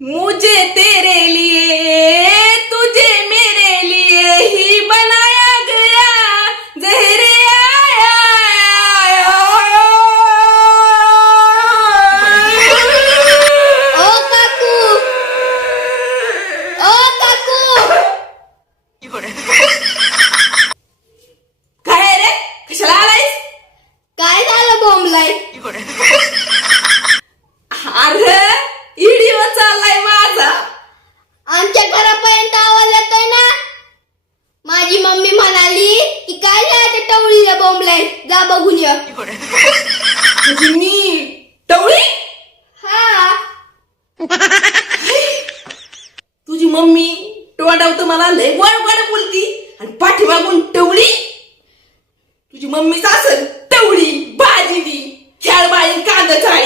मुझे तेरे लिए तुझे मेरे लिए ही बनाया गया जहरे ओ काकू, ओ काकू. काय रे कशाला आलायस काय झालं बोंबलाय? अरे व्हिडिओ चाललाय माझा आमच्या घरापर्यंत आवाज येतोय ना. माझी मम्मी म्हणाली की काय झालं टवळीला बोंबलाय, जा बघून ये. तुझी मी टवळी हा, तुझी मम्मी तोंडावर तर मला लय गोड गोड बोलती आणि पाठीमागून टवळी. तुझी मम्मीच असेल टवळी भाजी दी खेळ बाई कांदा